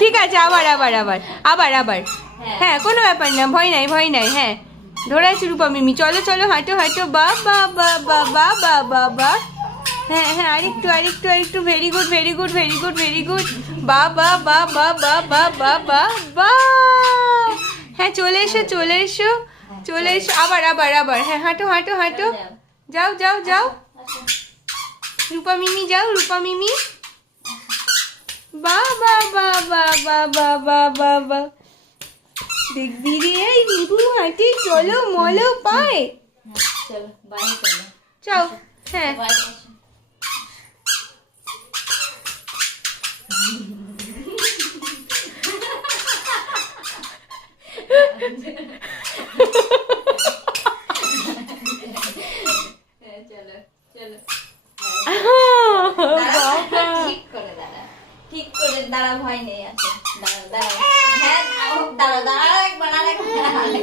ঠিক আছে, আবার আবার আবার আবার আবার। হ্যাঁ, কোনো ব্যাপার না, ভয় নাই ভয় নাই। হ্যাঁ, ধরে আছি রূপা মিমি, চলো চলো, হাঁটো হাঁটো, বা বা বা বা বা বা বা বা। হ্যাঁ হ্যাঁ, আরেকটু আরেকটু আরেকটু, very good very good very good very good, বা বা বা বা বা বা বা বা বা। হ্যাঁ, চলে এসো চলে এসো চলে এসো, আবার আবার আবার। হ্যাঁ, হাঁটো হাঁটো হাঁটো, যাও যাও যাও, রূপা মিমি যাও, রূপা মিমি, বা বা বা বা বা বা বা বা বা। দেখবি রে, এই মিঠু হাঁটি, চলো মলো পায়। চলো বাই, চলো যাও। হ্যাঁ, বাই। চলো চলো, ঠিক করে দাঁড়া, ঠিক করে দাঁড়া, ভয় নেই আছে, দাঁড়া দাঁড়া। হ্যাঁ দাঁড়া দাঁড়া, একবার আরেকবার।